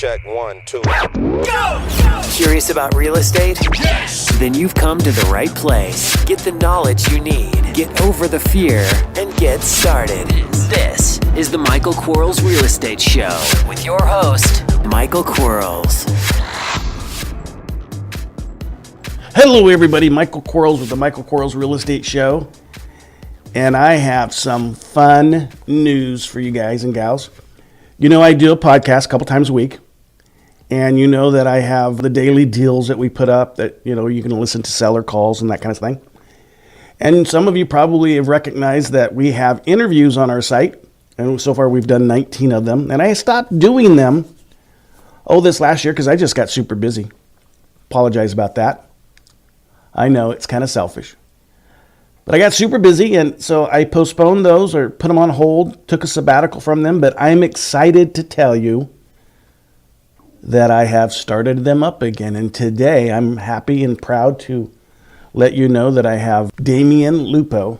Check 1, 2. Go! Curious about real estate? Yes! Then you've come to the right place. Get the knowledge you need, get over the fear, and get started. This is the Michael Quarles Real Estate Show with your host, Michael Quarles. Hello everybody, Michael Quarles with the Michael Quarles Real Estate Show. And I have some fun news for you guys and gals. You know, I do a podcast a couple times a week. And you know that I have the daily deals that we put up that, you know, you can listen to seller calls and that kind of thing. And some of you probably have recognized that we have interviews on our site. And so far we've done 19 of them. And I stopped doing them, this last year because I just got super busy. Apologize about that. I know it's kind of selfish. But I got super busy, and so I postponed those or put them on hold, took a sabbatical from them. But I'm excited to tell you that I have started them up again. And today I'm happy and proud to let you know that I have Damion Lupo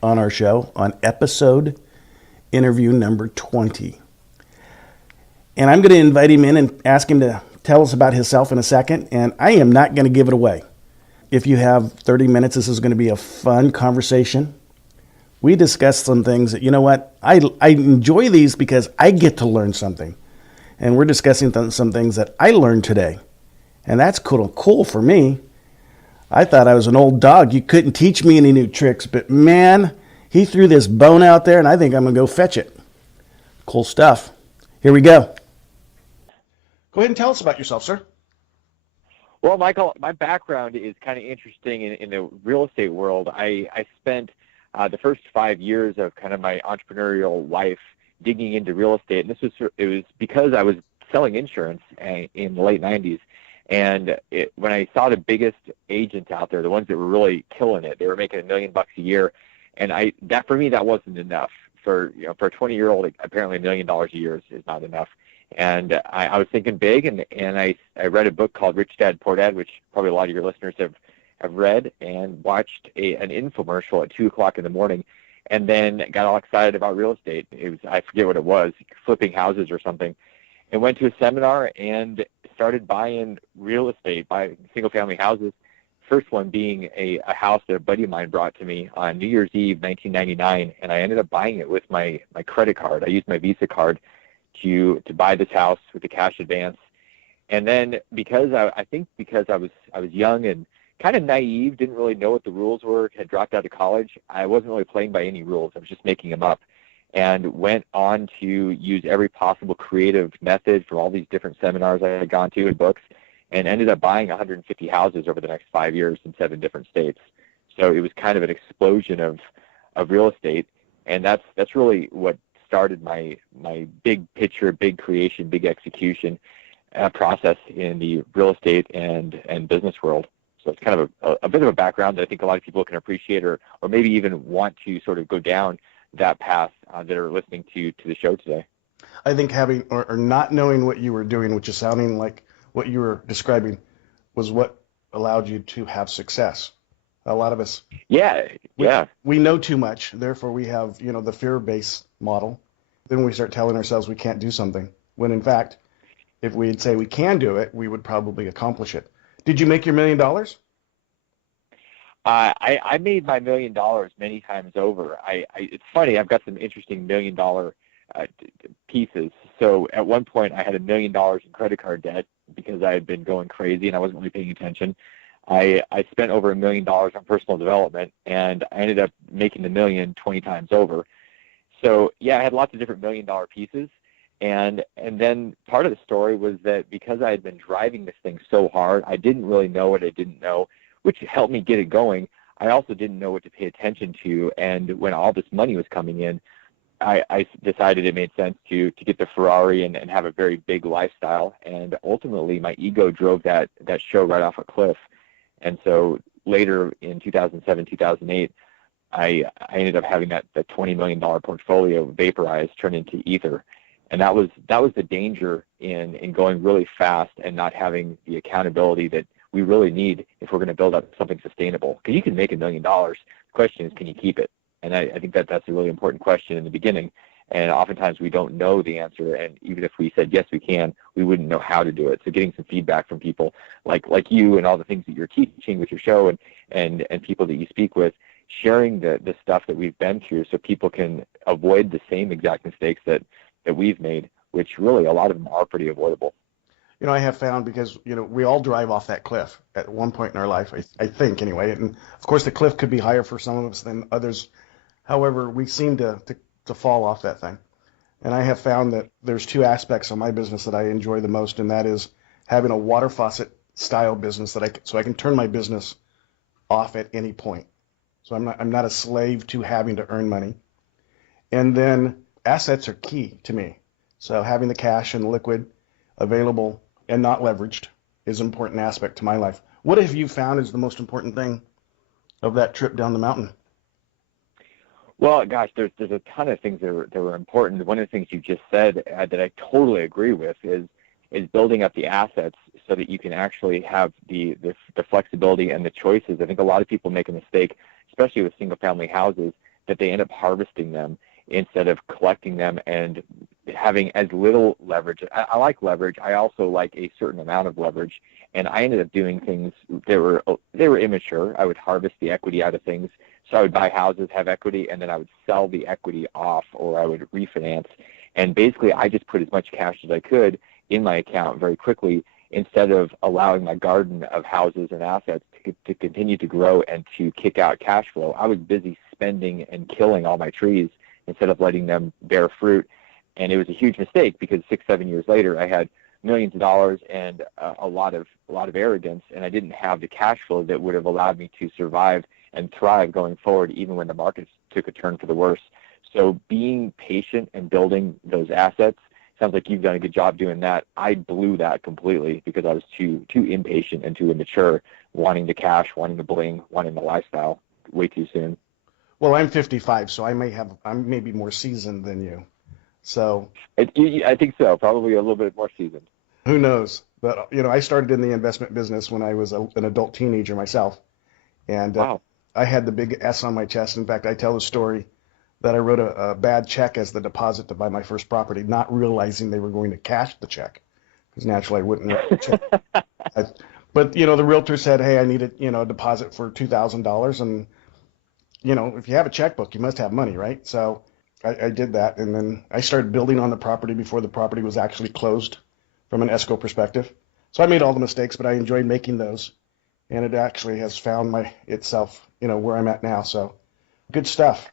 on our show on episode interview number 20. And I'm going to invite him in and ask him to tell us about himself in a second. And I am not going to give it away. If you have 30 minutes, this is going to be a fun conversation. We discussed some things that, you know what, I enjoy these because I get to learn something. And we're discussing some things that I learned today. And that's cool for me. I thought I was an old dog. You couldn't teach me any new tricks. But man, he threw this bone out there, and I think I'm going to go fetch it. Cool stuff. Here we go. Go ahead and tell us about yourself, sir. Well, Michael, my background is kind of interesting in the real estate world. I spent the first 5 years of kind of my entrepreneurial life digging into real estate, and it was because I was selling insurance in the late 90s. And when I saw the biggest agents out there, the ones that were really killing it, they were making $1 million a year, and that for me that wasn't enough. For a 20-year-old, apparently $1 million a year is not enough. And I was thinking big, and I read a book called Rich Dad, Poor Dad, which probably a lot of your listeners have read, and watched an infomercial at 2 o'clock in the morning, and then got all excited about real estate. I forget what it was, flipping houses or something, and went to a seminar and started buying real estate, buying single-family houses. First one being a house that a buddy of mine brought to me on New Year's Eve, 1999, and I ended up buying it with my credit card. I used my Visa card to buy this house with the cash advance. And then because I was young and kind of naive, didn't really know what the rules were, had dropped out of college, I wasn't really playing by any rules. I was just making them up, and went on to use every possible creative method from all these different seminars I had gone to and books, and ended up buying 150 houses over the next 5 years in 7 different states. So it was kind of an explosion of real estate, and that's really what started my big picture, big creation, big execution process in the real estate and business world. So it's kind of a bit of a background that I think a lot of people can appreciate, or maybe even want to sort of go down that path that are listening to the show today. I think having or not knowing what you were doing, which is sounding like what you were describing, was what allowed you to have success. A lot of us, we know too much. Therefore, we have the fear-based model. Then we start telling ourselves we can't do something. When in fact, if we'd say we can do it, we would probably accomplish it. Did you make your $1 million? I made my $1 million many times over. It's funny. I've got some interesting $1 million pieces. So at one point, I had $1 million in credit card debt because I had been going crazy and I wasn't really paying attention. I spent over $1 million on personal development, and I ended up making the $1 million 20 times over. So yeah, I had lots of different $1 million pieces, and then part of the story was that because I had been driving this thing so hard, I didn't really know what I didn't know, which helped me get it going. I also didn't know what to pay attention to, and when all this money was coming in, I decided it made sense to get the Ferrari and have a very big lifestyle, and ultimately my ego drove that show right off a cliff. And so later in 2007, 2008, I ended up having that $20 million portfolio vaporized, turned into ether. And that was the danger in going really fast and not having the accountability that we really need if we're going to build up something sustainable. Because you can make $1 million. The question is, can you keep it? And I think that's a really important question in the beginning. And oftentimes we don't know the answer. And even if we said, yes, we can, we wouldn't know how to do it. So getting some feedback from people like you and all the things that you're teaching with your show and people that you speak with, sharing the stuff that we've been through so people can avoid the same exact mistakes that we've made, which really a lot of them are pretty avoidable. I have found, because, we all drive off that cliff at one point in our life, I think anyway. And of course, the cliff could be higher for some of us than others. However, we seem to fall off that thing. And I have found that there's two aspects of my business that I enjoy the most, and that is having a water faucet style business so I can turn my business off at any point. So I'm not a slave to having to earn money. And then assets are key to me. So having the cash and liquid available and not leveraged is an important aspect to my life. What have you found is the most important thing of that trip down the mountain? Well, gosh, there's a ton of things that were important. One of the things you just said that I totally agree with is building up the assets so that you can actually have the flexibility and the choices. I think a lot of people make a mistake, especially with single-family houses, that they end up harvesting them instead of collecting them and having as little leverage. I like leverage. I also like a certain amount of leverage. And I ended up doing things that were immature. I would harvest the equity out of things. So I would buy houses, have equity, and then I would sell the equity off, or I would refinance. And basically, I just put as much cash as I could in my account very quickly, instead of allowing my garden of houses and assets to continue to grow and to kick out cash flow. I was busy spending and killing all my trees instead of letting them bear fruit. And it was a huge mistake, because 6-7 years later, I had millions of dollars and a lot of arrogance, and I didn't have the cash flow that would have allowed me to survive and thrive going forward, even when the markets took a turn for the worse. So being patient and building those assets, sounds like you've done a good job doing that. I blew that completely because I was too impatient and too immature, wanting the cash, wanting the bling, wanting the lifestyle way too soon. Well, I'm 55, so I'm maybe more seasoned than you. So I think so, probably a little bit more seasoned. Who knows? But I started in the investment business when I was an adult teenager myself, and Wow. I had the big S on my chest. In fact, I tell the story that I wrote a bad check as the deposit to buy my first property, not realizing they were going to cash the check, because naturally I wouldn't write the check. But the realtor said, "Hey, I need a deposit for $2,000, and if you have a checkbook, you must have money, right?" So I did that, and then I started building on the property before the property was actually closed from an escrow perspective. So I made all the mistakes, but I enjoyed making those, and it actually has found itself, where I'm at now. So good stuff.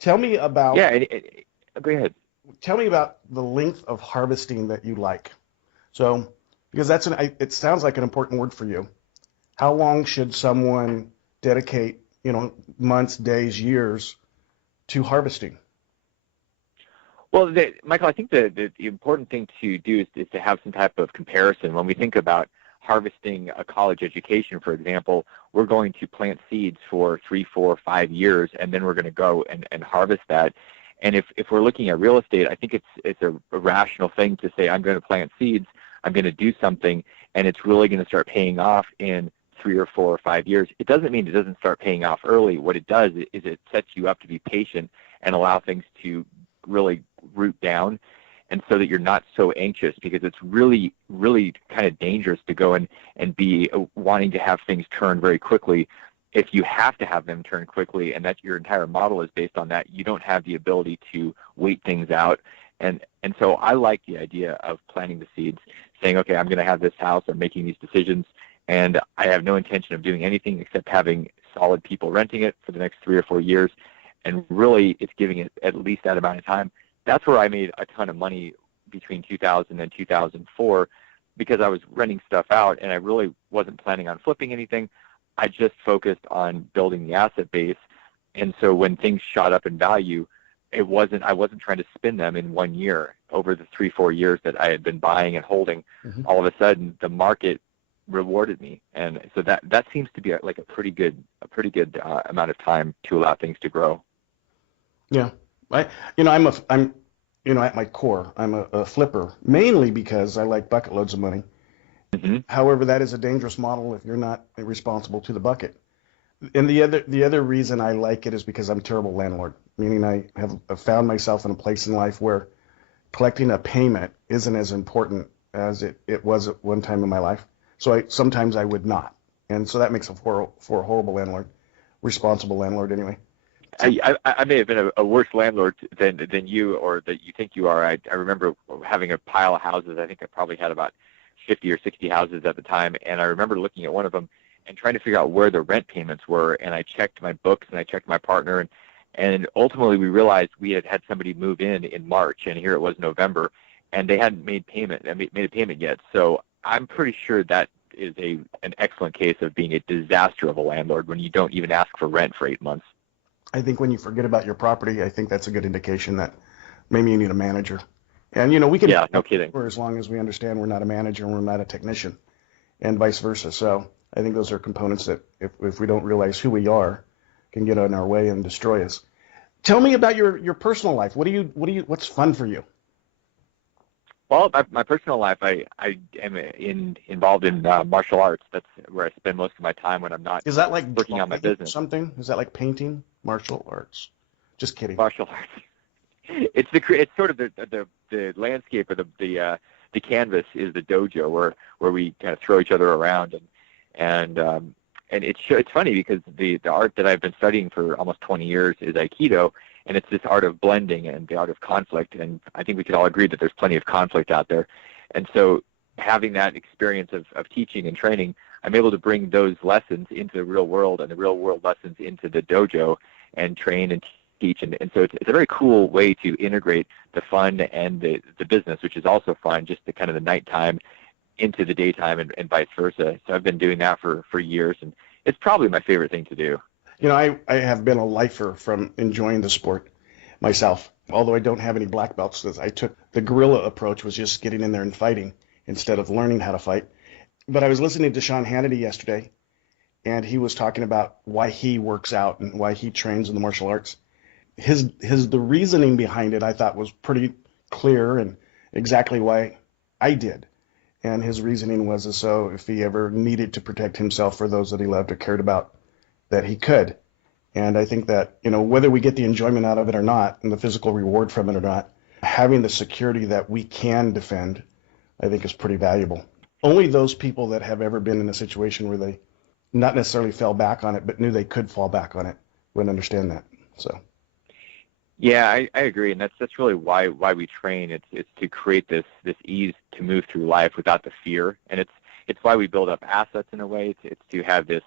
Tell me about Go ahead. Tell me about the length of harvesting that you like. So, because it sounds like an important word for you. How long should someone dedicate, months, days, years to harvesting? Well, Michael, I think the important thing to do is to have some type of comparison. When we think about harvesting a college education, for example, we're going to plant seeds for 3, 4, 5 years, and then we're going to go and harvest that. And if we're looking at real estate, I think it's a rational thing to say, I'm going to plant seeds, I'm going to do something, and it's really going to start paying off in 3 or 4 or 5 years. It doesn't mean it doesn't start paying off early. What it does is it sets you up to be patient and allow things to really root down, and so that you're not so anxious, because it's really, really kind of dangerous to go and be wanting to have things turn very quickly. If you have to have them turn quickly, and that your entire model is based on that, you don't have the ability to wait things out. And so I like the idea of planting the seeds, saying, okay, I'm going to have this house, I'm making these decisions, and I have no intention of doing anything except having solid people renting it for the next 3 or 4 years. And really, it's giving it at least that amount of time. That's where I made a ton of money between 2000 and 2004, because I was renting stuff out and I really wasn't planning on flipping anything. I just focused on building the asset base. And so when things shot up in value, I wasn't trying to spin them in 1 year. Over the 3-4 years that I had been buying and holding, all of a sudden the market rewarded me. And so that seems to be like a pretty good amount of time to allow things to grow. Yeah, at my core, I'm a flipper, mainly because I like bucket loads of money. Mm-hmm. However, that is a dangerous model if you're not responsible to the bucket. And the other reason I like it is because I'm a terrible landlord, meaning I have found myself in a place in life where collecting a payment isn't as important as it was at one time in my life. So sometimes I would not. And so that makes for a horrible landlord, responsible landlord anyway. I may have been a worse landlord than you, or that you think you are. I remember having a pile of houses. I think I probably had about 50 or 60 houses at the time, and I remember looking at one of them and trying to figure out where the rent payments were. And I checked my books and I checked my partner, and ultimately we realized we had somebody move in March, and here it was November, and they hadn't made a payment yet. So I'm pretty sure that is an excellent case of being a disaster of a landlord when you don't even ask for rent for 8 months. I think when you forget about your property, I think that's a good indication that maybe you need a manager. And, we can, Yeah, no kidding. For as long as we understand we're not a manager and we're not a technician, and vice versa. So I think those are components that if we don't realize who we are, can get in our way and destroy us. Tell me about your personal life. What's fun for you? Well, my personal life, I am involved in martial arts. That's where I spend most of my time when I'm not Is that like working on my business. Something? Is that like painting? Martial arts? Just kidding. Martial arts. It's sort of the landscape or the canvas is the dojo where we kind of throw each other around, and it's funny because the art that I've been studying for almost 20 years is Aikido, and it's this art of blending and the art of conflict, and I think we could all agree that there's plenty of conflict out there. And so having that experience of teaching and training, I'm able to bring those lessons into the real world and the real world lessons into the dojo and train and teach. And so it's a very cool way to integrate the fun and the business, which is also fun, just the kind of the nighttime into the daytime and vice versa. So I've been doing that for years, and it's probably my favorite thing to do. I have been a lifer from enjoying the sport myself. Although I don't have any black belts, because I took the guerrilla approach, was just getting in there and fighting instead of learning how to fight. But I was listening to Sean Hannity yesterday, and he was talking about why he works out and why he trains in the martial arts. The reasoning behind it I thought was pretty clear and exactly why I did. And his reasoning was so if he ever needed to protect himself or those that he loved or cared about, that he could. And I think that, whether we get the enjoyment out of it or not, and the physical reward from it or not, having the security that we can defend, I think is pretty valuable. Only those people that have ever been in a situation where they not necessarily fell back on it, but knew they could fall back on it, would understand that. So. Yeah, I agree, and that's really why we train. It's to create this ease to move through life without the fear, and it's why we build up assets in a way. It's to have this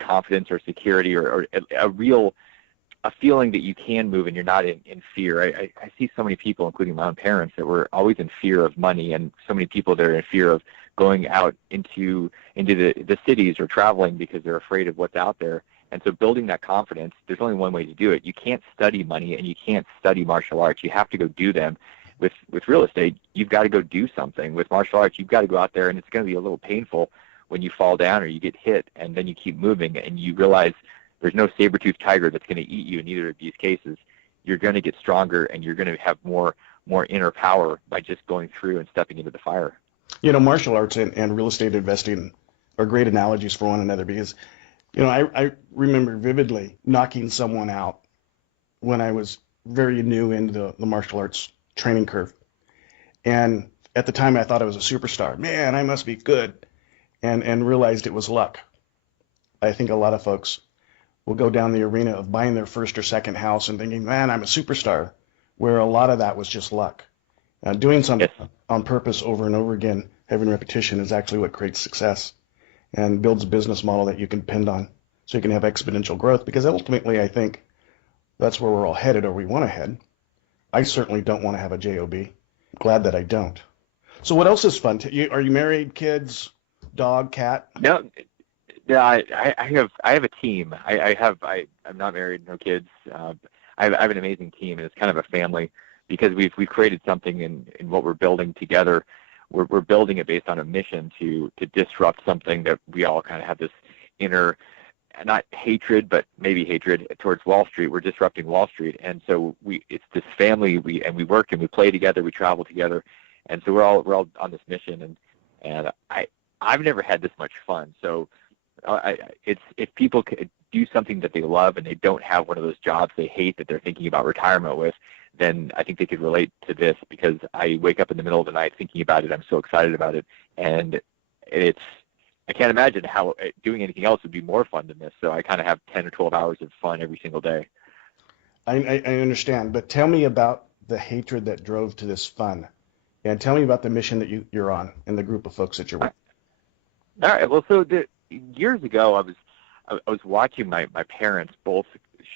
confidence or security or a feeling that you can move and you're not in fear. I see so many people, including my own parents, that were always in fear of money, and so many people that are in fear of going out into the cities or traveling because they're afraid of what's out there. And so building that confidence, there's only one way to do it. You can't study money and you can't study martial arts. You have to go do them. With real estate, you've got to go do something. With martial arts, you've got to go out there, and it's going to be a little painful when you fall down or you get hit, and then you keep moving and you realize there's no saber-toothed tiger that's going to eat you in either of these cases. You're going to get stronger, and you're going to have more inner power by just going through and stepping into the fire. Martial arts and real estate investing are great analogies for one another because, I remember vividly knocking someone out when I was very new into the martial arts training curve. And at the time I thought I was a superstar. Man, I must be good. And realized it was luck. I think a lot of folks will go down the arena of buying their first or second house and thinking, man, I'm a superstar, where a lot of that was just luck. Doing something on purpose over and over again, having repetition, is actually what creates success and builds a business model that you can depend on so you can have exponential growth, because ultimately I think that's where we're all headed, or we want to head. I certainly don't want to have a job. Glad that I don't. So what else is fun? Are you married, kids? Dog, cat? No, yeah, I have a team. I'm not married, no kids. I have an amazing team, and it's kind of a family because we've created something in what we're building together. We're building it based on a mission to disrupt something that we all kind of have this inner, not hatred, but maybe hatred towards Wall Street. We're disrupting Wall Street, and so it's this family. We work and we play together, we travel together, and so we're all on this mission. And I've never had this much fun. So if people do something that they love and they don't have one of those jobs they hate that they're thinking about retirement with, then I think they could relate to this, because I wake up in the middle of the night thinking about it. I'm so excited about it. And I can't imagine how doing anything else would be more fun than this. So I kind of have 10 or 12 hours of fun every single day. I understand, but tell me about the hatred that drove to this fun, and tell me about the mission that you're on and the group of folks that you're with. All right. Well, so years ago, I was watching my parents both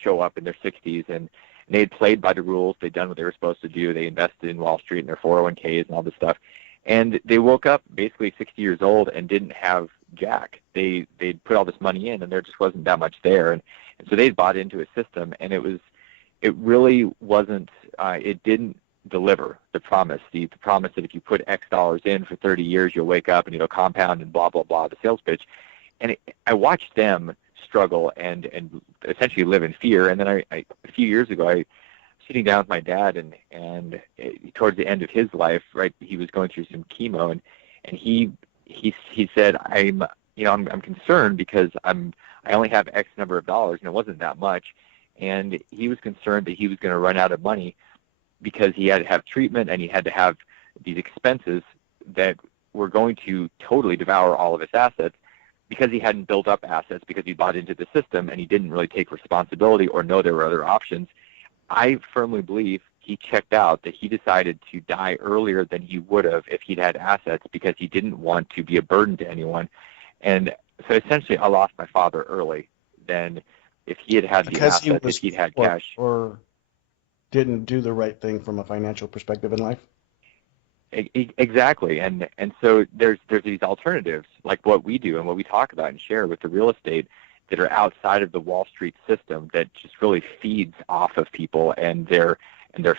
show up in their 60s, and they had played by the rules. They'd done what they were supposed to do. They invested in Wall Street and their 401ks and all this stuff. And they woke up basically 60 years old and didn't have jack. They'd put all this money in, and there just wasn't that much there. And so they'd bought into a system, and it really wasn't, it didn't deliver the promise that if you put X dollars in for 30 years, you'll wake up and it'll compound and blah, blah, blah, the sales pitch. And I watched them struggle and essentially live in fear. And then a few years ago, I was sitting down with my dad, and towards the end of his life, right, he was going through some chemo, and he said, I'm concerned because I only have X number of dollars, and it wasn't that much. And he was concerned that he was going to run out of money because he had to have treatment and he had to have these expenses that were going to totally devour all of his assets, because he hadn't built up assets, because he bought into the system and he didn't really take responsibility or know there were other options. I firmly believe he checked out, that he decided to die earlier than he would have if he'd had assets, because he didn't want to be a burden to anyone. And so essentially I lost my father early than if he had had the assets, if he'd had cash. Or didn't do the right thing from a financial perspective in life? Exactly. And so there's these alternatives, like what we do and what we talk about and share with the real estate, that are outside of the Wall Street system, that just really feeds off of people and their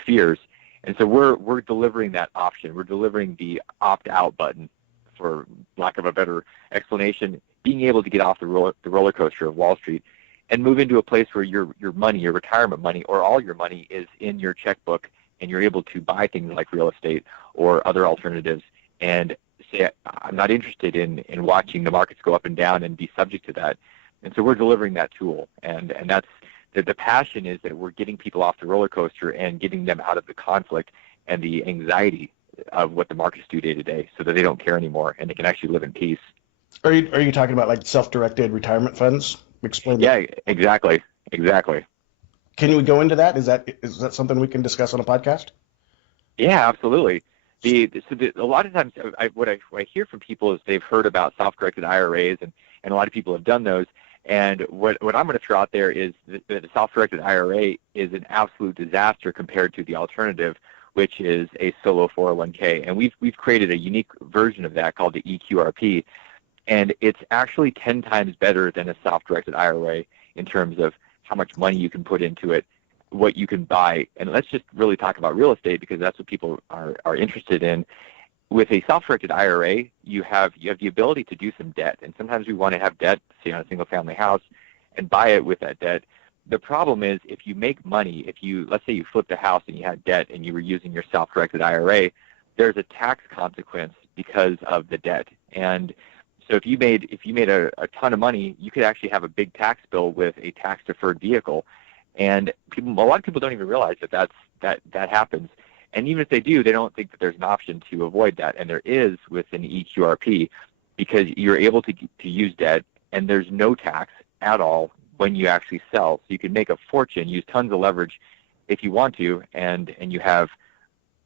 fears. And so we're delivering that option. We're delivering the opt-out button, for lack of a better explanation, being able to get off the roller coaster of Wall Street and move into a place where your money, your retirement money, or all your money is in your checkbook, and you're able to buy things like real estate or other alternatives, and say, I'm not interested in watching the markets go up and down and be subject to that. And so we're delivering that tool, and that's the passion, is that we're getting people off the roller coaster and getting them out of the conflict and the anxiety of what the markets do day to day, so that they don't care anymore and they can actually live in peace. Are you talking about like self-directed retirement funds? Explain that. Yeah, exactly. Can we go into that? Is that something we can discuss on a podcast? Yeah, absolutely. A lot of times, what I hear from people is they've heard about self-directed IRAs, and a lot of people have done those. And what I'm going to throw out there is that the self-directed IRA is an absolute disaster compared to the alternative, which is a solo 401k. And we've created a unique version of that called the EQRP, and it's actually 10 times better than a self-directed IRA in terms of how much money you can put into it, what you can buy. And let's just really talk about real estate, because that's what people are interested in. With a self-directed IRA, you have the ability to do some debt. And sometimes we want to have debt, say on a single-family house, and buy it with that debt. The problem is, if you make money, let's say you flipped a house and you had debt and you were using your self-directed IRA, there's a tax consequence because of the debt. And so if you made a ton of money, you could actually have a big tax bill with a tax-deferred vehicle. And a lot of people don't even realize that happens. And even if they do, they don't think that there's an option to avoid that. And there is with an EQRP, because you're able to use debt, and there's no tax at all when you actually sell. So you can make a fortune, use tons of leverage if you want to, and you have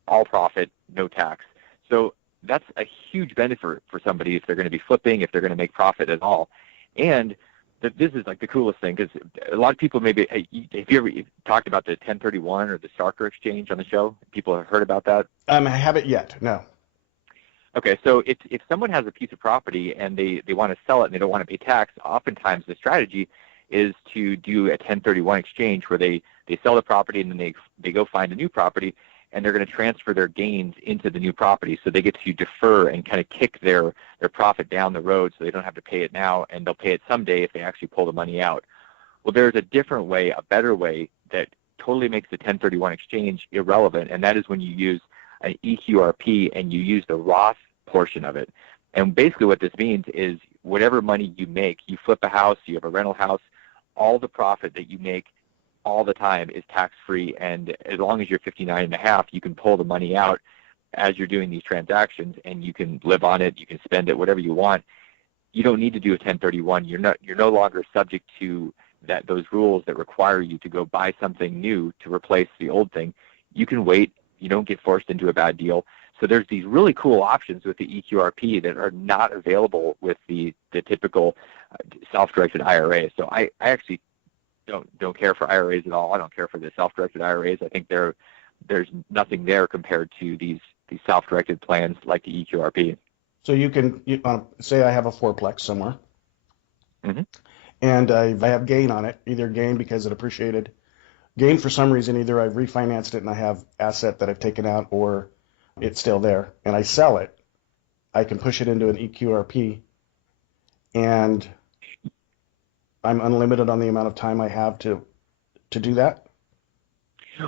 all profit, no tax. So that's a huge benefit for somebody if they're going to be flipping, if they're going to make profit at all. And this is like the coolest thing, because a lot of people maybe, have you ever talked about the 1031 or the Sarker exchange on the show? People have heard about that? I haven't yet, no. Okay, so if someone has a piece of property and they want to sell it and they don't want to pay tax, oftentimes the strategy is to do a 1031 exchange, where they sell the property and then they go find a new property, and they're going to transfer their gains into the new property. So they get to defer and kind of kick their profit down the road, so they don't have to pay it now, and they'll pay it someday if they actually pull the money out. Well, there's a different way, a better way, that totally makes the 1031 exchange irrelevant, and that is when you use an EQRP and you use the Roth portion of it. And basically what this means is whatever money you make, you flip a house, you have a rental house, all the profit that you make all the time is tax-free, and as long as you're 59 and a half, you can pull the money out as you're doing these transactions, and you can live on it, you can spend it, whatever you want. You don't need to do a 1031. You're no longer subject to those rules that require you to go buy something new to replace the old thing. You can wait. You don't get forced into a bad deal. So there's these really cool options with the EQRP that are not available with the typical self-directed IRA. So I actually don't care for IRAs at all. I don't care for the self-directed IRAs. I think there's nothing there compared to these self-directed plans like the EQRP. So you can say I have a fourplex somewhere, Mm-hmm. and if I have gain on it, either gain because it appreciated, gain for some reason, either I've refinanced it and I have asset that I've taken out, or it's still there, and I sell it, I can push it into an EQRP, and I'm unlimited on the amount of time I have to do that?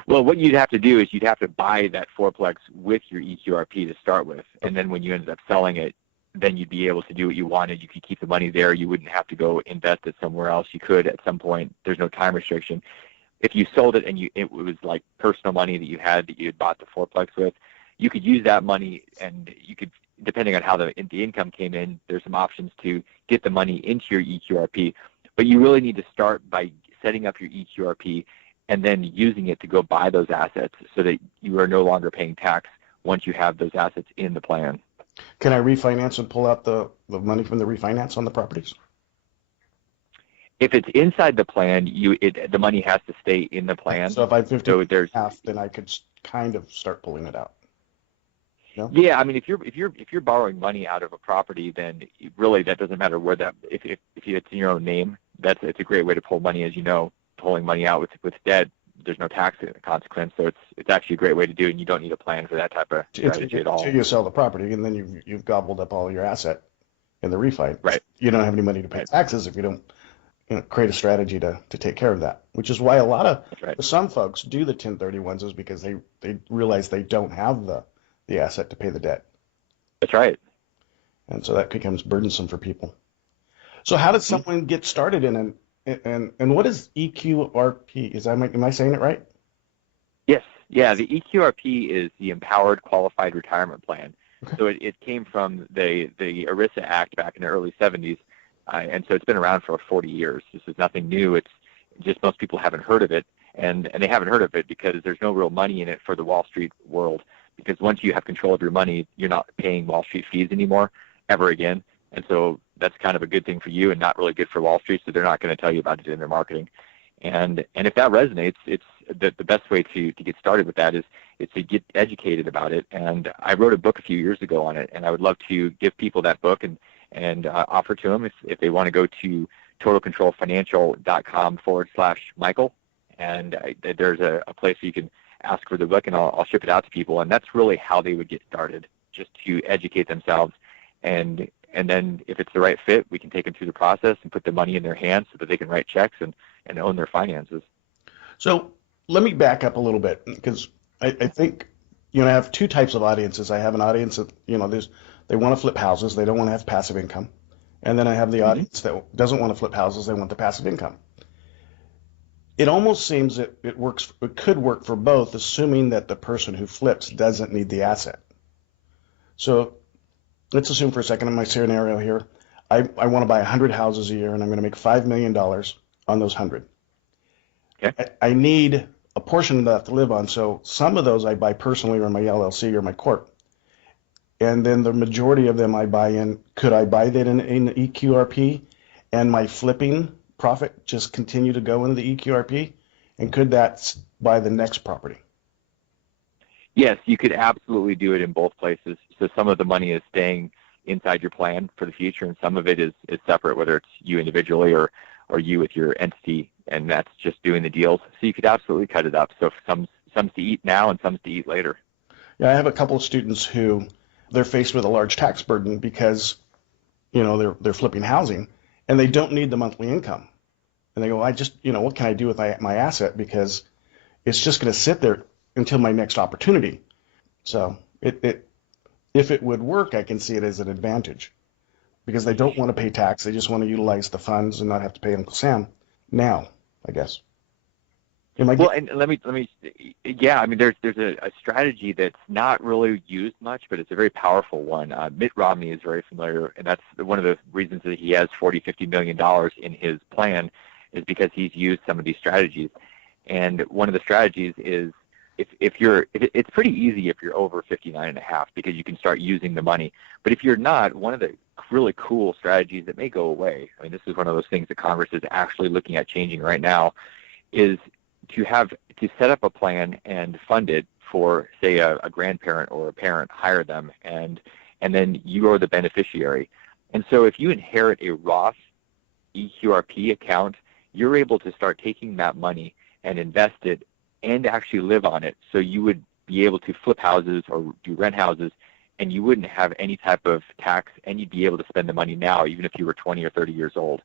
Well, what you'd have to do is you'd have to buy that fourplex with your EQRP to start with, and then when you ended up selling it, then you'd be able to do what you wanted. You could keep the money there. You wouldn't have to go invest it somewhere else. You could at some point. There's no time restriction. If you sold it and it was like personal money that you had bought the fourplex with, you could use that money, and you could, depending on how the income came in, there's some options to get the money into your EQRP. But you really need to start by setting up your EQRP and then using it to go buy those assets so that you are no longer paying tax once you have those assets in the plan. Can I refinance and pull out the money from the refinance on the properties? If it's inside the plan, the money has to stay in the plan. So if I have half, then I could kind of start pulling it out. No? Yeah, I mean, if you're borrowing money out of a property, then really that doesn't matter where that. If it's in your own name, it's a great way to pull money. As you know, pulling money out with debt, there's no tax consequence, so it's actually a great way to do it, and you don't need a plan for that type of strategy at all. Until you sell the property, and then you've gobbled up all your asset in the refi. Right. You don't have any money to pay taxes if you don't create a strategy to take care of that, which is why a lot of some folks do the 1031s, is because they realize they don't have the asset to pay the debt. That's right. And so that becomes burdensome for people. So how does someone get started in and what is EQRP? Am I saying it right? Yes. Yeah, the EQRP is the Empowered Qualified Retirement Plan. Okay. So it came from the ERISA Act back in the early 70s, and so it's been around for 40 years. This is nothing new. It's just most people haven't heard of it, and they haven't heard of it because there's no real money in it for the Wall Street world, because once you have control of your money, you're not paying Wall Street fees anymore ever again. And so that's kind of a good thing for you and not really good for Wall Street, so they're not going to tell you about it in their marketing. And if that resonates, it's the best way to get started with that is to get educated about it. And I wrote a book a few years ago on it, and I would love to give people that book and offer to them if they want to go to totalcontrolfinancial.com/Michael. And there's a place where you can ask for the book, and I'll ship it out to people. And that's really how they would get started, just to educate themselves. And then if it's the right fit, we can take them through the process and put the money in their hands so that they can write checks and own their finances. So let me back up a little bit, because I think, I have two types of audiences. I have an audience that, they want to flip houses. They don't want to have passive income. And then I have the audience that doesn't want to flip houses. They want the passive income. It almost seems that it could work for both, assuming that the person who flips doesn't need the asset. So let's assume for a second in my scenario here, I want to buy 100 houses a year, and I'm going to make $5 million on those 100. Okay. I need a portion of that to live on, so some of those I buy personally or in my LLC or my corp. And then the majority of them I buy in. Could I buy that in EQRP, and my flipping profit just continue to go into the EQRP? And could that buy the next property? Yes, you could absolutely do it in both places. So some of the money is staying inside your plan for the future, and some of it is separate, whether it's you individually or you with your entity, and that's just doing the deals. So you could absolutely cut it up. So some's to eat now and some's to eat later. Yeah, I have a couple of students who they're faced with a large tax burden because, they're flipping housing, and they don't need the monthly income. And they go, what can I do with my asset? Because it's just going to sit there until my next opportunity. So if it would work, I can see it as an advantage, because they don't want to pay tax. They just want to utilize the funds and not have to pay Uncle Sam. now, I guess. Well, and yeah, I mean, there's a strategy that's not really used much, but it's a very powerful one. Mitt Romney is very familiar, and that's one of the reasons that he has $40-50 million in his plan, is because he's used some of these strategies. And one of the strategies is it's pretty easy if you're over 59.5, because you can start using the money. But if you're not, one of the really cool strategies that may go away, I mean, this is one of those things that Congress is actually looking at changing right now, is to set up a plan and fund it for, say, a grandparent or a parent, hire them, and then you are the beneficiary. And so if you inherit a Roth EQRP account, you're able to start taking that money and invest it and actually live on it. So you would be able to flip houses or do rent houses, and you wouldn't have any type of tax, and you'd be able to spend the money now, even if you were 20 or 30 years old.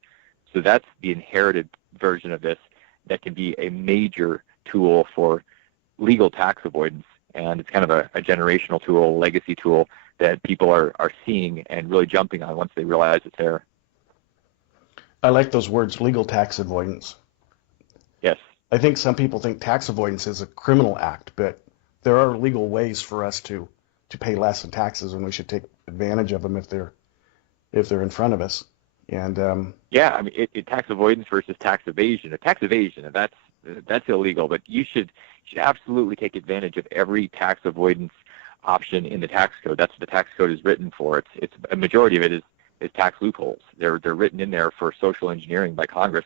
So that's the inherited version of this that can be a major tool for legal tax avoidance. And it's kind of a generational tool, a legacy tool that people are seeing and really jumping on once they realize it's there. I like those words, legal tax avoidance. Yes. I think some people think tax avoidance is a criminal act, but there are legal ways for us to pay less in taxes, and we should take advantage of them if they're in front of us. And yeah, I mean, tax avoidance versus tax evasion. A tax evasion, that's illegal, but you should absolutely take advantage of every tax avoidance option in the tax code. That's what the tax code is written for. It's a majority of it is tax loopholes. They're written in there for social engineering by Congress.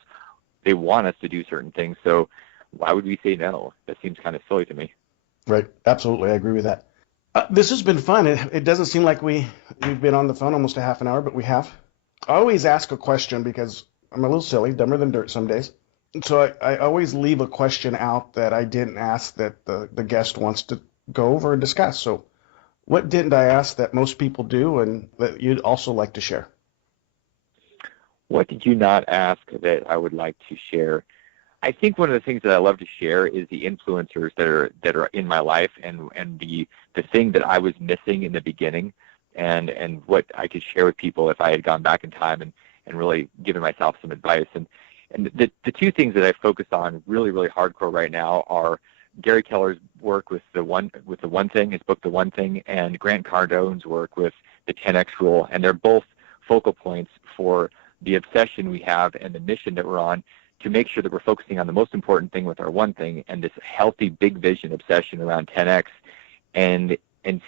They want us to do certain things, so why would we say no? That seems kind of silly to me. Right, absolutely, I agree with that. This has been fun. It doesn't seem like we've been on the phone almost a half an hour, but we have. I always ask a question because I'm a little silly, dumber than dirt some days. So I always leave a question out that I didn't ask that the guest wants to go over and discuss. So what didn't I ask that most people do and that you'd also like to share? What did you not ask that I would like to share? I think one of the things that I love to share is the influencers that are in my life, and the thing that I was missing in the beginning, and what I could share with people if I had gone back in time and really given myself some advice. And the two things that I focus on really, really hardcore right now are Gary Keller's work with the one thing, his book The One Thing, and Grant Cardone's work with the 10X rule. And they're both focal points for the obsession we have and the mission that we're on, to make sure that we're focusing on the most important thing with our one thing, and this healthy big vision obsession around 10X. And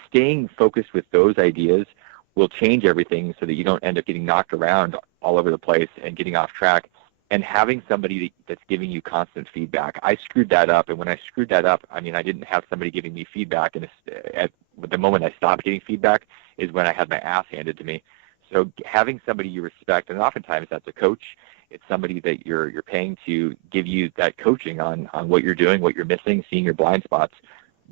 staying focused with those ideas will change everything so that you don't end up getting knocked around all over the place and getting off track, and having somebody that's giving you constant feedback. I screwed that up, and when I screwed that up, I mean, I didn't have somebody giving me feedback, and at the moment I stopped getting feedback is when I had my ass handed to me. So having somebody you respect, and oftentimes that's a coach, it's somebody that you're paying to give you that coaching on what you're doing, what you're missing, seeing your blind spots.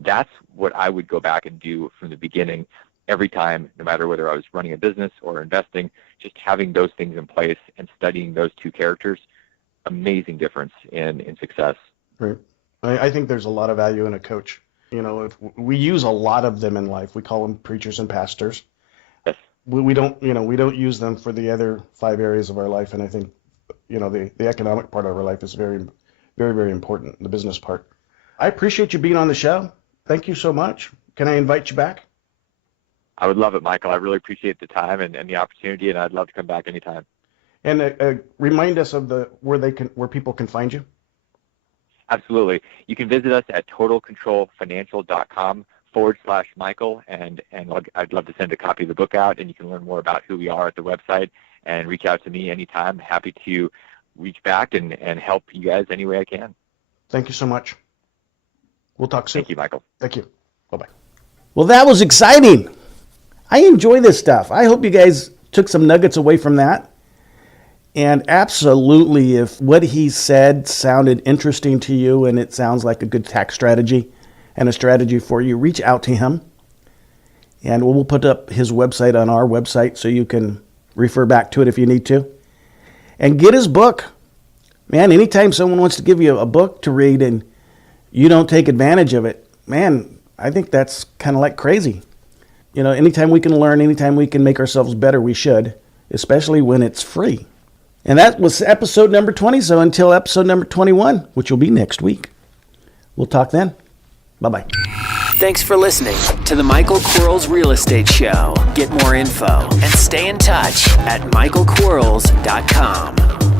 That's what I would go back and do from the beginning every time, no matter whether I was running a business or investing, just having those things in place and studying those two characters, amazing difference in success. Right. I think there's a lot of value in a coach. You know, if we use a lot of them in life. We call them preachers and pastors. Yes. We don't use them for the other 5 areas of our life. And I think, the economic part of our life is very, very, very important, the business part. I appreciate you being on the show. Thank you so much. Can I invite you back? I would love it, Michael. I really appreciate the time and the opportunity, and I'd love to come back anytime. And remind us of where people can find you. Absolutely. You can visit us at totalcontrolfinancial.com/Michael, and I'd love to send a copy of the book out, and you can learn more about who we are at the website and reach out to me anytime. Happy to reach back and help you guys any way I can. Thank you so much. We'll talk soon. Thank you, Michael. Thank you. Bye-bye. Well, that was exciting. I enjoy this stuff. I hope you guys took some nuggets away from that. And absolutely, if what he said sounded interesting to you and it sounds like a good tax strategy and a strategy for you, reach out to him. And we'll put up his website on our website so you can refer back to it if you need to. And get his book. Man, anytime someone wants to give you a book to read and you don't take advantage of it, man, I think that's kind of like crazy. Anytime we can learn, anytime we can make ourselves better, we should, especially when it's free. And that was episode number 20. So until episode number 21, which will be next week, we'll talk then. Bye-bye. Thanks for listening to the Michael Quarles Real Estate Show. Get more info and stay in touch at michaelquarles.com.